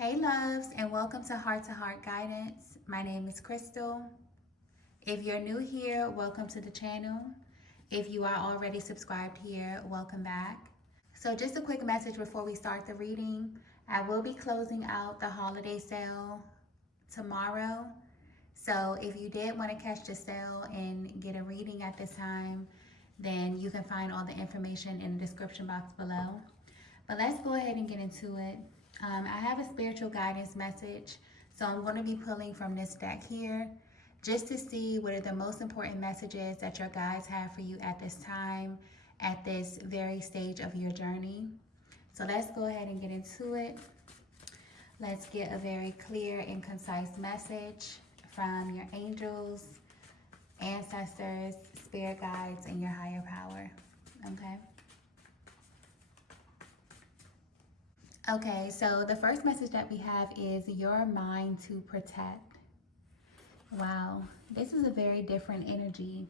Hey loves, and welcome to Heart Guidance. My name is Crystal. If you're new here, welcome to the channel. If you are already subscribed here, welcome back. So just a quick message before we start the reading. I will be closing out the holiday sale tomorrow. So if you did want to catch the sale and get a reading at this time, then you can find all the information in the description box below. But let's go ahead and get into it. I have a spiritual guidance message, so I'm going to be pulling from this deck here just to see what are the most important messages that your guides have for you at this time, at this very stage of your journey. So let's go ahead and get into it. Let's get a very clear and concise message from your angels, ancestors, spirit guides, and your higher power. Okay? Okay, so the first message that we have is your mind to protect. Wow, this is a very different energy.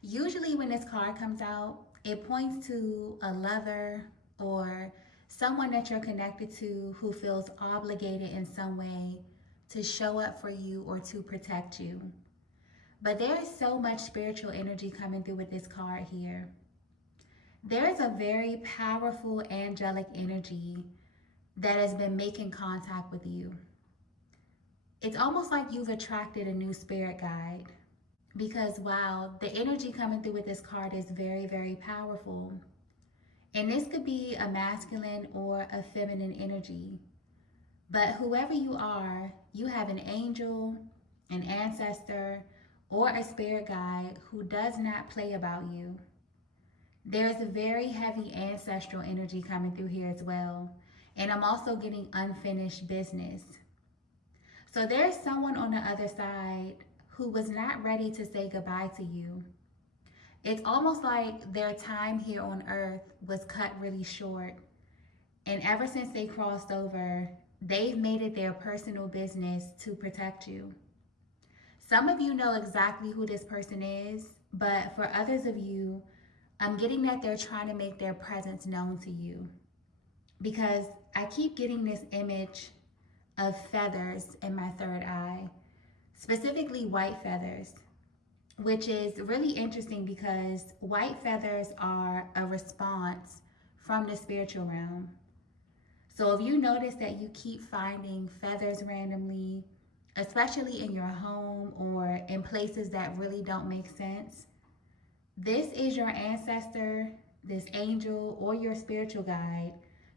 Usually when this card comes out, it points to a lover or someone that you're connected to who feels obligated in some way to show up for you or to protect you. But there is so much spiritual energy coming through with this card here. There is a very powerful angelic energy that has been making contact with you. It's almost like you've attracted a new spirit guide because, wow, the energy coming through with this card is very, very powerful. And this could be a masculine or a feminine energy. But whoever you are, you have an angel, an ancestor, or a spirit guide who does not play about you. There is a very heavy ancestral energy coming through here as well. And I'm also getting unfinished business. So there's someone on the other side who was not ready to say goodbye to you. It's almost like their time here on earth was cut really short. And ever since they crossed over, they've made it their personal business to protect you. Some of you know exactly who this person is, but for others of you, I'm getting that they're trying to make their presence known to you. Because I keep getting this image of feathers in my third eye, specifically white feathers, which is really interesting because white feathers are a response from the spiritual realm. So if you notice that you keep finding feathers randomly, especially in your home or in places that really don't make sense, this is your ancestor, this angel, or your spiritual guide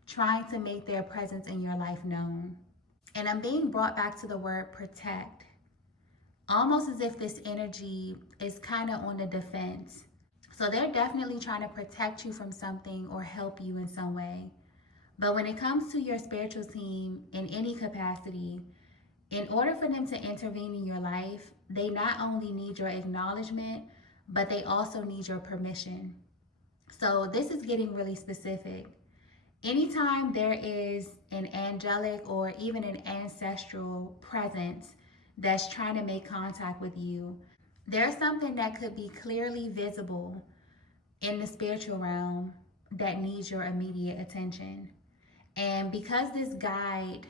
trying to make their presence in your life known. And I'm being brought back to the word protect, almost as if this energy is kind of on the defense. So they're definitely trying to protect you from something or help you in some way. But when it comes to your spiritual team in any capacity, in order for them to intervene in your life, they not only need your acknowledgement, but they also need your permission. So this is getting really specific. Anytime there is an angelic or even an ancestral presence that's trying to make contact with you, there's something that could be clearly visible in the spiritual realm that needs your immediate attention. And because this guide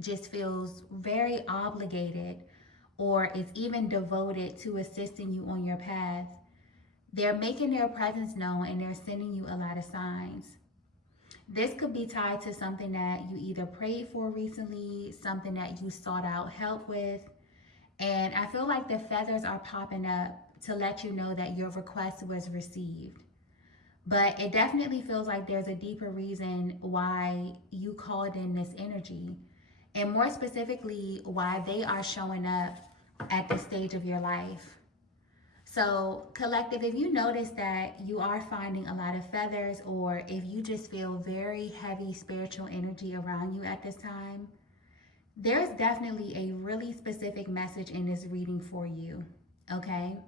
just feels very obligated or is even devoted to assisting you on your path, they're making their presence known and they're sending you a lot of signs. This could be tied to something that you either prayed for recently, something that you sought out help with. And I feel like the feathers are popping up to let you know that your request was received. But it definitely feels like there's a deeper reason why you called in this energy. And more specifically, why they are showing up at this stage of your life. So collective, if you notice that you are finding a lot of feathers, or if you just feel very heavy spiritual energy around you at this time, there's definitely a really specific message in this reading for you, okay?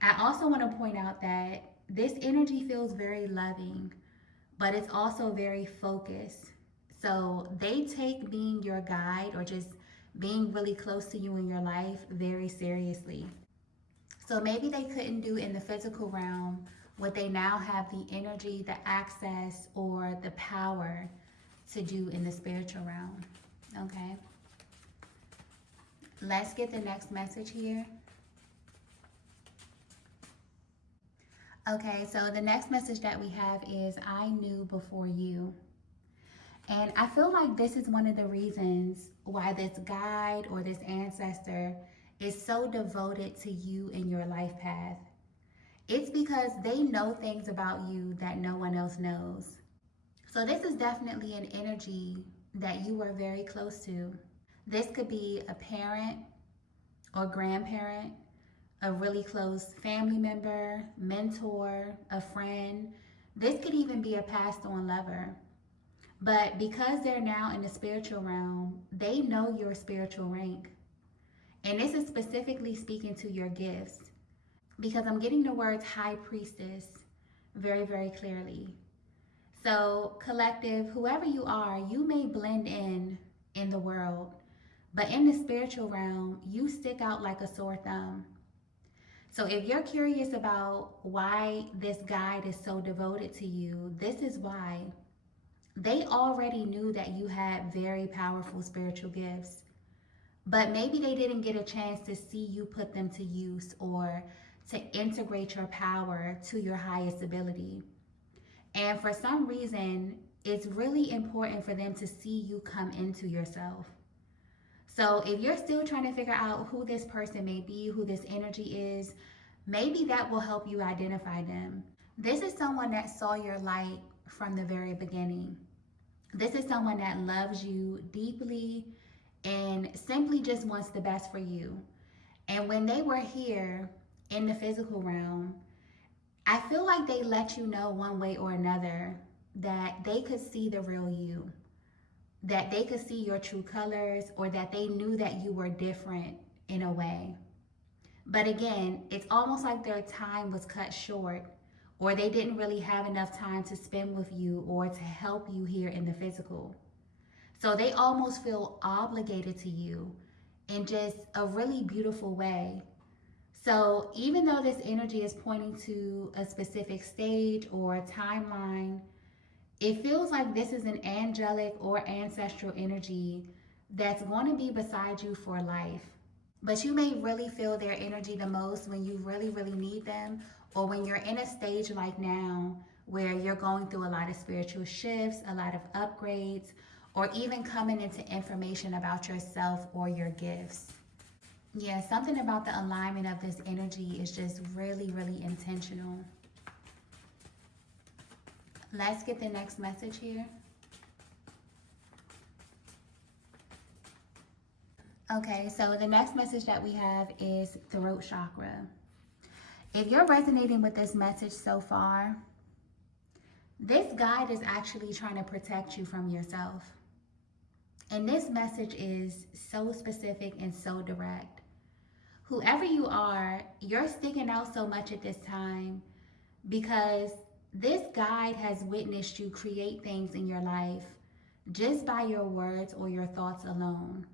I also want to point out that this energy feels very loving, but it's also very focused. So they take being your guide or just being really close to you in your life very seriously. So maybe they couldn't do in the physical realm what they now have the energy, the access, or the power to do in the spiritual realm. Okay. Let's get the next message here. Okay, so the next message that we have is I knew before you. And I feel like this is one of the reasons why this guide or this ancestor is so devoted to you in your life path. It's because they know things about you that no one else knows. So this is definitely an energy that you are very close to. This could be a parent or grandparent, a really close family member, mentor, a friend. This could even be a passed on lover. But because they're now in the spiritual realm, they know your spiritual rank. And this is specifically speaking to your gifts, because I'm getting the words high priestess very, very clearly. So collective, whoever you are, you may blend in the world, but in the spiritual realm, you stick out like a sore thumb. So if you're curious about why this guide is so devoted to you, this is why. They already knew that you had very powerful spiritual gifts, but maybe they didn't get a chance to see you put them to use or to integrate your power to your highest ability. And for some reason, it's really important for them to see you come into yourself. So if you're still trying to figure out who this person may be, who this energy is, maybe that will help you identify them. This is someone that saw your light from the very beginning. This is someone that loves you deeply and simply just wants the best for you. And when they were here in the physical realm, I feel like they let you know one way or another that they could see the real you, that they could see your true colors, or that they knew that you were different in a way. But again, it's almost like their time was cut short, or they didn't really have enough time to spend with you or to help you here in the physical. So they almost feel obligated to you in just a really beautiful way. So even though this energy is pointing to a specific stage or a timeline, it feels like this is an angelic or ancestral energy that's going to be beside you for life. But you may really feel their energy the most when you really, really need them, or when you're in a stage like now where you're going through a lot of spiritual shifts, a lot of upgrades, or even coming into information about yourself or your gifts. Yeah, something about the alignment of this energy is just really, really intentional. Let's get the next message here. Okay, so the next message that we have is throat chakra. If you're resonating with this message so far, this guide is actually trying to protect you from yourself. And this message is so specific and so direct. Whoever you are, you're sticking out so much at this time because this guide has witnessed you create things in your life just by your words or your thoughts alone.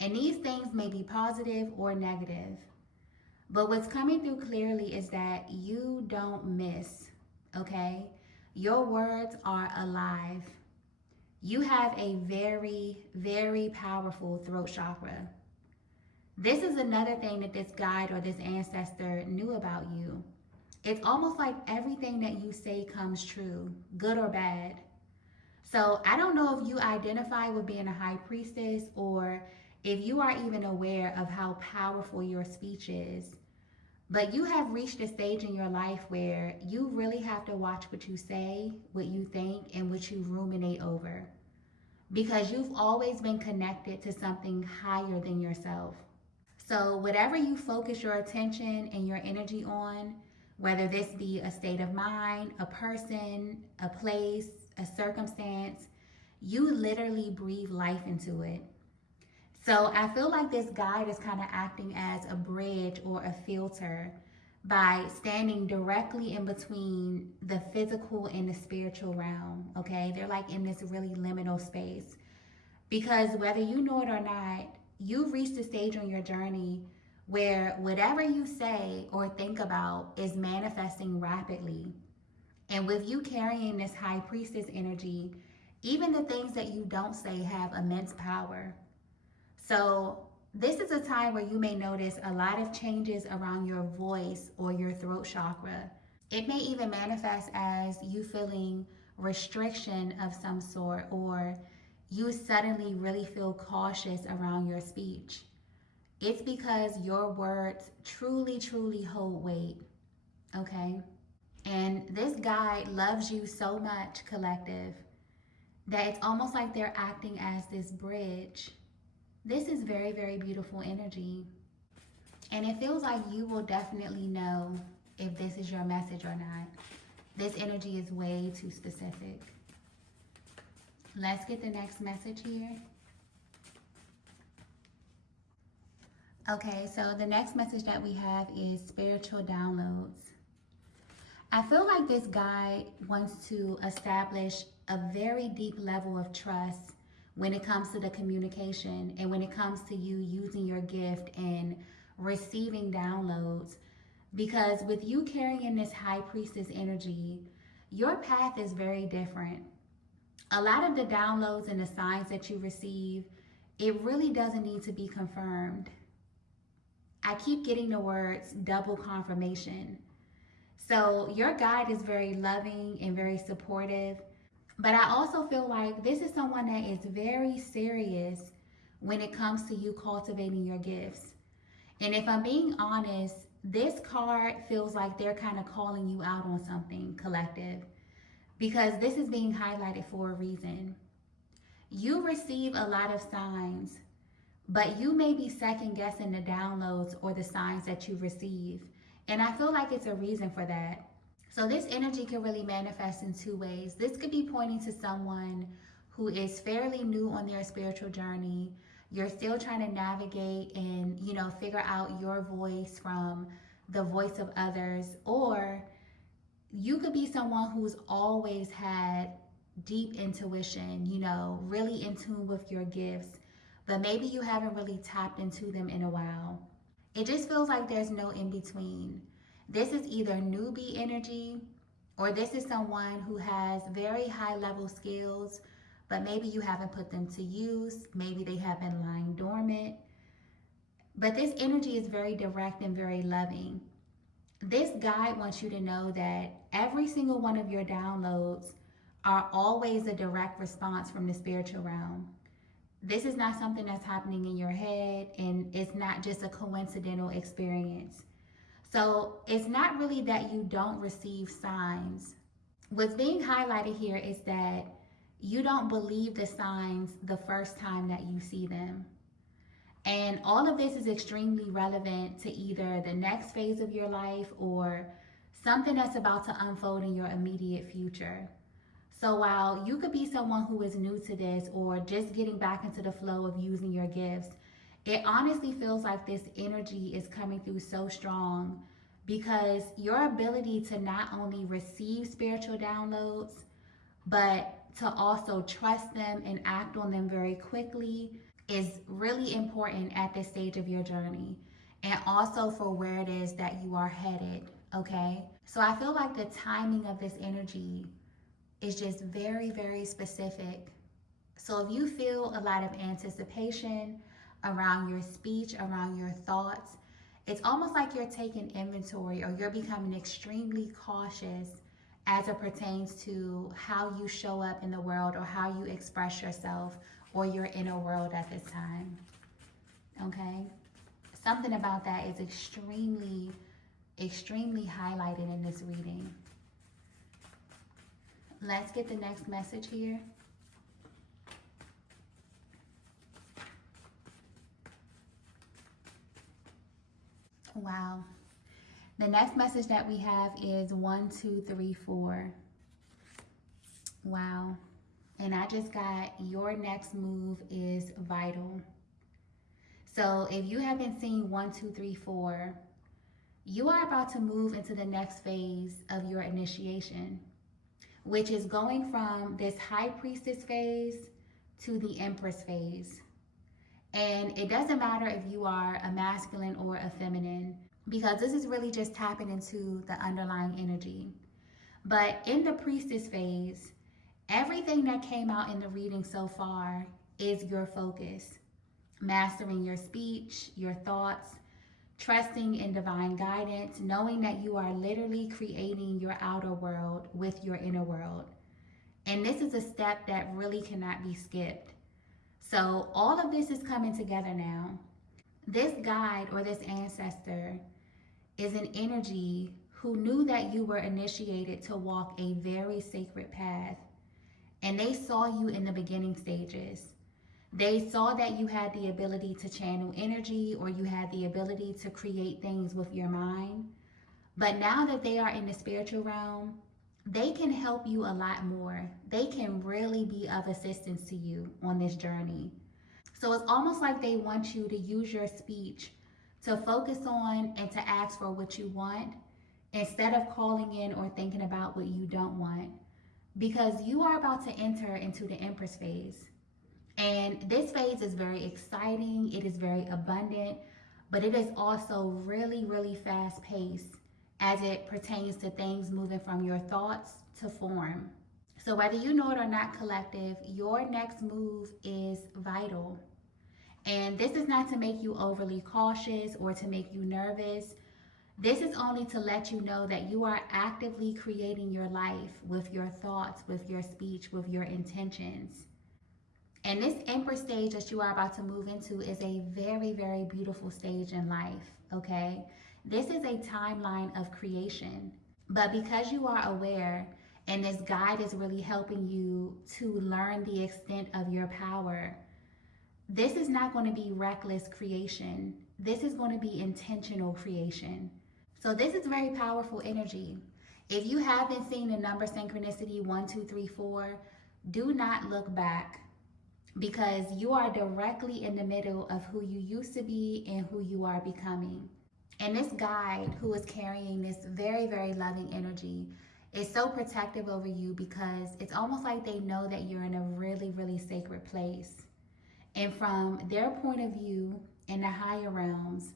And these things may be positive or negative. But what's coming through clearly is that you don't miss, okay? Your words are alive. You have a very, very powerful throat chakra. This is another thing that this guide or this ancestor knew about you. It's almost like everything that you say comes true, good or bad. So I don't know if you identify with being a high priestess or if you are even aware of how powerful your speech is. But you have reached a stage in your life where you really have to watch what you say, what you think, and what you ruminate over. Because you've always been connected to something higher than yourself. So whatever you focus your attention and your energy on, whether this be a state of mind, a person, a place, a circumstance, you literally breathe life into it. So I feel like this guide is kind of acting as a bridge or a filter by standing directly in between the physical and the spiritual realm, okay? They're like in this really liminal space. Because whether you know it or not, you've reached a stage on your journey where whatever you say or think about is manifesting rapidly. And with you carrying this high priestess energy, Even the things that you don't say have immense power. So this is a time where you may notice a lot of changes around your voice or your throat chakra. It may even manifest as you feeling restriction of some sort, or you suddenly really feel cautious around your speech. It's because your words truly, truly hold weight, okay? And this guide loves you so much, collective, that it's almost like they're acting as this bridge. This is very, very beautiful energy. And it feels like you will definitely know if this is your message or not. This energy is way too specific. Let's get the next message here. Okay, so the next message that we have is spiritual downloads. I feel like this guide wants to establish a very deep level of trust when it comes to the communication and when it comes to you using your gift and receiving downloads. Because with you carrying this high priestess energy, your path is very different. A lot of the downloads and the signs that you receive, it really doesn't need to be confirmed. I keep getting the words double confirmation. So your guide is very loving and very supportive. But I also feel like this is someone that is very serious when it comes to you cultivating your gifts. And if I'm being honest, this card feels like they're kind of calling you out on something, collective, because this is being highlighted for a reason. You receive a lot of signs, but you may be second guessing the downloads or the signs that you receive. And I feel like it's a reason for that. So this energy can really manifest in two ways. This could be pointing to someone who is fairly new on their spiritual journey. You're still trying to navigate and, figure out your voice from the voice of others. Or you could be someone who's always had deep intuition, really in tune with your gifts, but maybe you haven't really tapped into them in a while. It just feels like there's no in between. This is either newbie energy, or this is someone who has very high level skills, but maybe you haven't put them to use. Maybe they have been lying dormant. But this energy is very direct and very loving. This guide wants you to know that every single one of your downloads are always a direct response from the spiritual realm. This is not something that's happening in your head, and it's not just a coincidental experience. So it's not really that you don't receive signs. What's being highlighted here is that you don't believe the signs the first time that you see them. And all of this is extremely relevant to either the next phase of your life or something that's about to unfold in your immediate future. So while you could be someone who is new to this or just getting back into the flow of using your gifts, it honestly feels like this energy is coming through so strong, because your ability to not only receive spiritual downloads, but to also trust them and act on them very quickly is really important at this stage of your journey, and also for where it is that you are headed, okay? So I feel like the timing of this energy is just very, very specific. So if you feel a lot of anticipation around your speech, around your thoughts, it's almost like you're taking inventory, or you're becoming extremely cautious as it pertains to how you show up in the world or how you express yourself or your inner world at this time, okay? Something about that is extremely, extremely highlighted in this reading. Let's get the next message here. Wow. The next message that we have is 1, 2, 3, 4. Wow. And I just got your next move is vital. So if you haven't seen 1, 2, 3, 4, you are about to move into the next phase of your initiation, which is going from this high priestess phase to the empress phase. And it doesn't matter if you are a masculine or a feminine, because this is really just tapping into the underlying energy. But in the priestess phase, Everything that came out in the reading so far is your focus. Mastering your speech, your thoughts, trusting in divine guidance, knowing that you are literally creating your outer world with your inner world. And this is a step that really cannot be skipped. So all of this is coming together now. This guide or this ancestor is an energy who knew that you were initiated to walk a very sacred path. And they saw you in the beginning stages. They saw that you had the ability to channel energy, or you had the ability to create things with your mind. But now that they are in the spiritual realm, they can help you a lot more. They can really be of assistance to you on this journey. So it's almost like they want you to use your speech to focus on and to ask for what you want instead of calling in or thinking about what you don't want. Because you are about to enter into the Empress phase. And this phase is very exciting, it is very abundant, but it is also really, really fast paced as it pertains to things moving from your thoughts to form. So whether you know it or not, collective, your next move is vital. And this is not to make you overly cautious or to make you nervous. This is only to let you know that you are actively creating your life with your thoughts, with your speech, with your intentions. And this Empress stage that you are about to move into is a very, very beautiful stage in life, okay? This is a timeline of creation. But because you are aware and this guide is really helping you to learn the extent of your power, this is not going to be reckless creation. This is going to be intentional creation. So this is very powerful energy. If you haven't seen the number synchronicity 1, 2, 3, 4, do not look back, because you are directly in the middle of who you used to be and who you are becoming. And this guide who is carrying this very, very loving energy is so protective over you, because it's almost like they know that you're in a really, really sacred place. And from their point of view in the higher realms,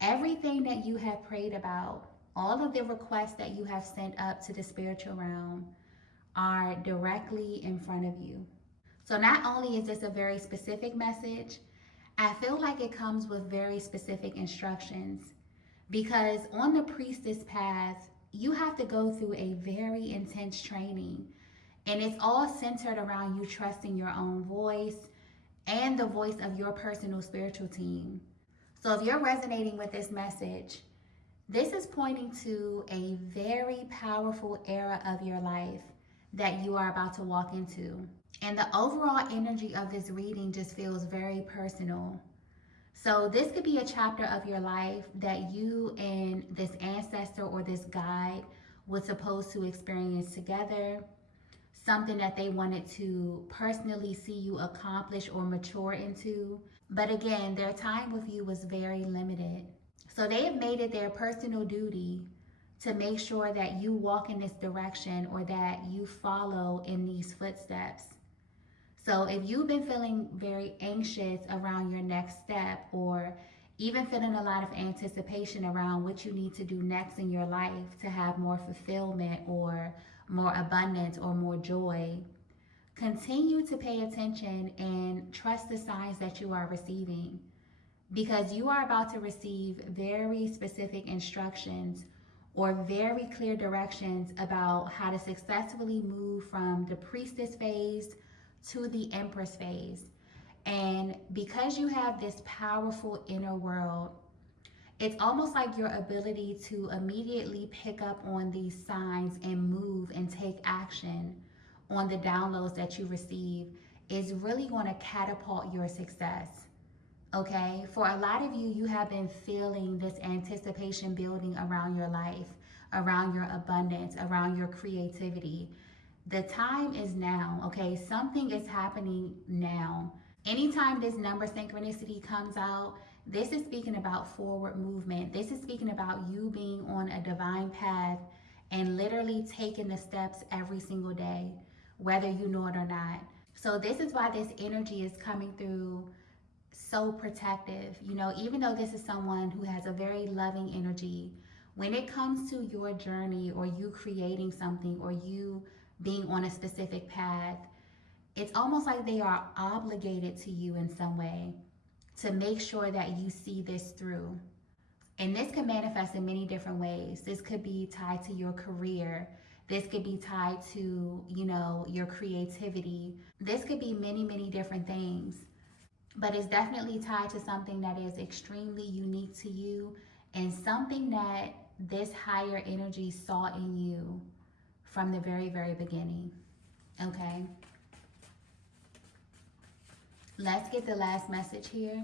everything that you have prayed about, all of the requests that you have sent up to the spiritual realm are directly in front of you. So not only is this a very specific message, I feel like it comes with very specific instructions, because on the priestess path, you have to go through a very intense training, and it's all centered around you trusting your own voice and the voice of your personal spiritual team. So if you're resonating with this message, this is pointing to a very powerful era of your life that you are about to walk into. And the overall energy of this reading just feels very personal. So this could be a chapter of your life that you and this ancestor or this guide was supposed to experience together, something that they wanted to personally see you accomplish or mature into. But again, their time with you was very limited. So they have made it their personal duty to make sure that you walk in this direction, or that you follow in these footsteps. So if you've been feeling very anxious around your next step, or even feeling a lot of anticipation around what you need to do next in your life to have more fulfillment or more abundance or more joy, continue to pay attention and trust the signs that you are receiving, because you are about to receive very specific instructions or very clear directions about how to successfully move from the priestess phase to the Empress phase. And because you have this powerful inner world, it's almost like your ability to immediately pick up on these signs and move and take action on the downloads that you receive is really going to catapult your success. Okay, for a lot of you, you have been feeling this anticipation building around your life, around your abundance, around your creativity. The time is now, okay? Something is happening now. Anytime this number synchronicity comes out, this is speaking about forward movement. This is speaking about you being on a divine path and literally taking the steps every single day, whether you know it or not. So this is why this energy is coming through so protective. You know, even though this is someone who has a very loving energy, when it comes to your journey or you creating something or you being on a specific path, it's almost like they are obligated to you in some way to make sure that you see this through. And this can manifest in many different ways. This could be tied to your career. This could be tied to, your creativity. This could be many, many different things. But it's definitely tied to something that is extremely unique to you and something that this higher energy saw in you from the very, very beginning. Okay? Let's get the last message here.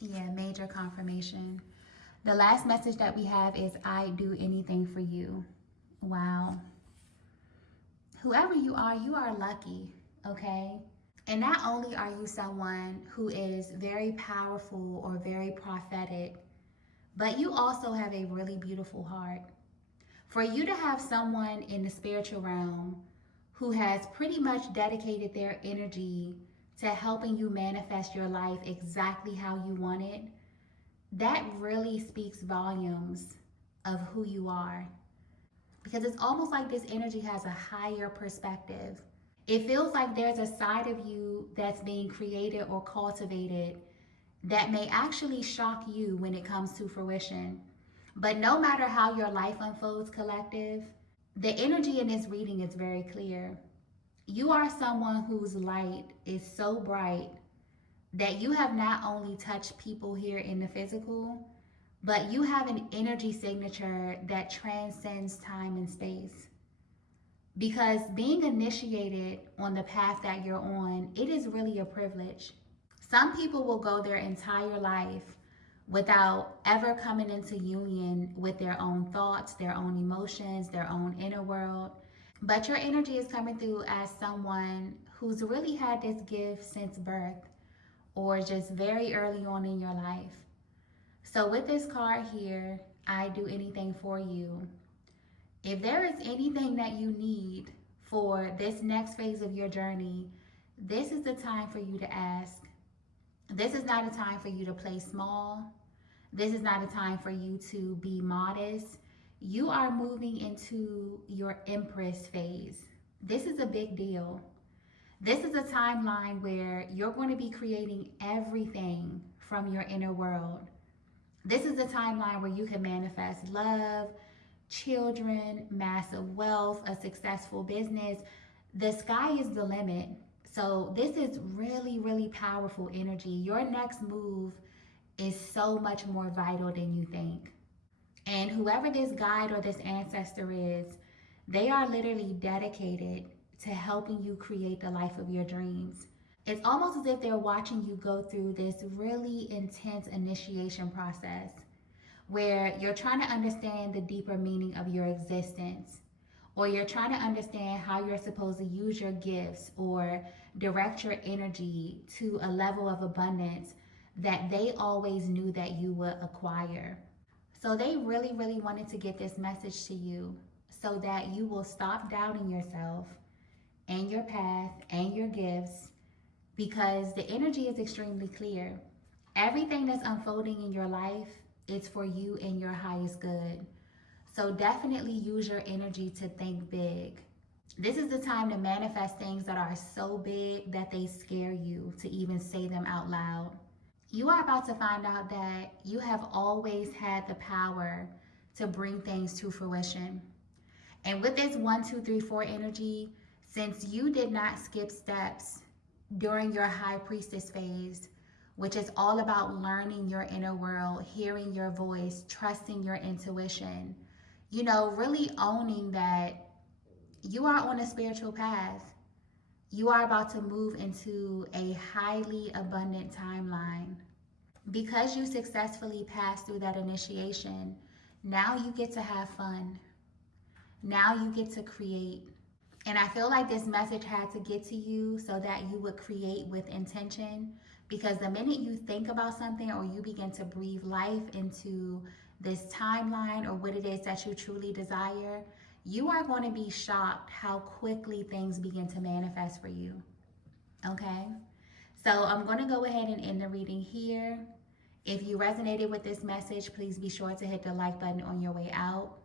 Yeah, major confirmation. The last message that we have is, I do anything for you. Wow. Whoever you are lucky, okay? And not only are you someone who is very powerful or very prophetic, but you also have a really beautiful heart. For you to have someone in the spiritual realm who has pretty much dedicated their energy to helping you manifest your life exactly how you want it, that really speaks volumes of who you are. Because it's almost like this energy has a higher perspective. It feels like there's a side of you that's being created or cultivated that may actually shock you when it comes to fruition. But no matter how your life unfolds, collective, the energy in this reading is very clear. You are someone whose light is so bright that you have not only touched people here in the physical, but you have an energy signature that transcends time and space. Because being initiated on the path that you're on, it is really a privilege. Some people will go their entire life without ever coming into union with their own thoughts, their own emotions, their own inner world. But your energy is coming through as someone who's really had this gift since birth or just very early on in your life. So with this card here, I do anything for you. If there is anything that you need for this next phase of your journey, this is the time for you to ask. This is not a time for you to play small. This is not a time for you to be modest. You are moving into your Empress phase. This is a big deal. This is a timeline where you're going to be creating everything from your inner world. This is a timeline where you can manifest love, children, massive wealth, a successful business. The sky is the limit. So this is really, really powerful energy. Your next move is so much more vital than you think. And whoever this guide or this ancestor is, they are literally dedicated to helping you create the life of your dreams. It's almost as if they're watching you go through this really intense initiation process where you're trying to understand the deeper meaning of your existence, or you're trying to understand how you're supposed to use your gifts or direct your energy to a level of abundance that they always knew that you would acquire. So they really, really wanted to get this message to you so that you will stop doubting yourself and your path and your gifts, because the energy is extremely clear. Everything that's unfolding in your life is for you and your highest good. So definitely use your energy to think big. This is the time to manifest things that are so big that they scare you to even say them out loud. You are about to find out that you have always had the power to bring things to fruition. And with this 1, 2, 3, 4 energy, since you did not skip steps during your high priestess phase, which is all about learning your inner world, hearing your voice, trusting your intuition, really owning that you are on a spiritual path. You are about to move into a highly abundant timeline. Because you successfully passed through that initiation, now you get to have fun. Now you get to create. And I feel like this message had to get to you so that you would create with intention. Because the minute you think about something or you begin to breathe life into this timeline or what it is that you truly desire, you are going to be shocked how quickly things begin to manifest for you. Okay? So I'm going to go ahead and end the reading here. If you resonated with this message, please be sure to hit the like button on your way out.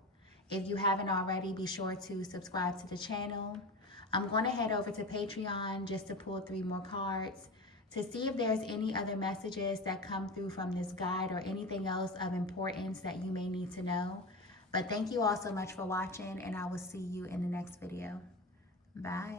If you haven't already, be sure to subscribe to the channel. I'm going to head over to Patreon just to pull 3 more cards to see if there's any other messages that come through from this guide or anything else of importance that you may need to know. But thank you all so much for watching, and I will see you in the next video. Bye.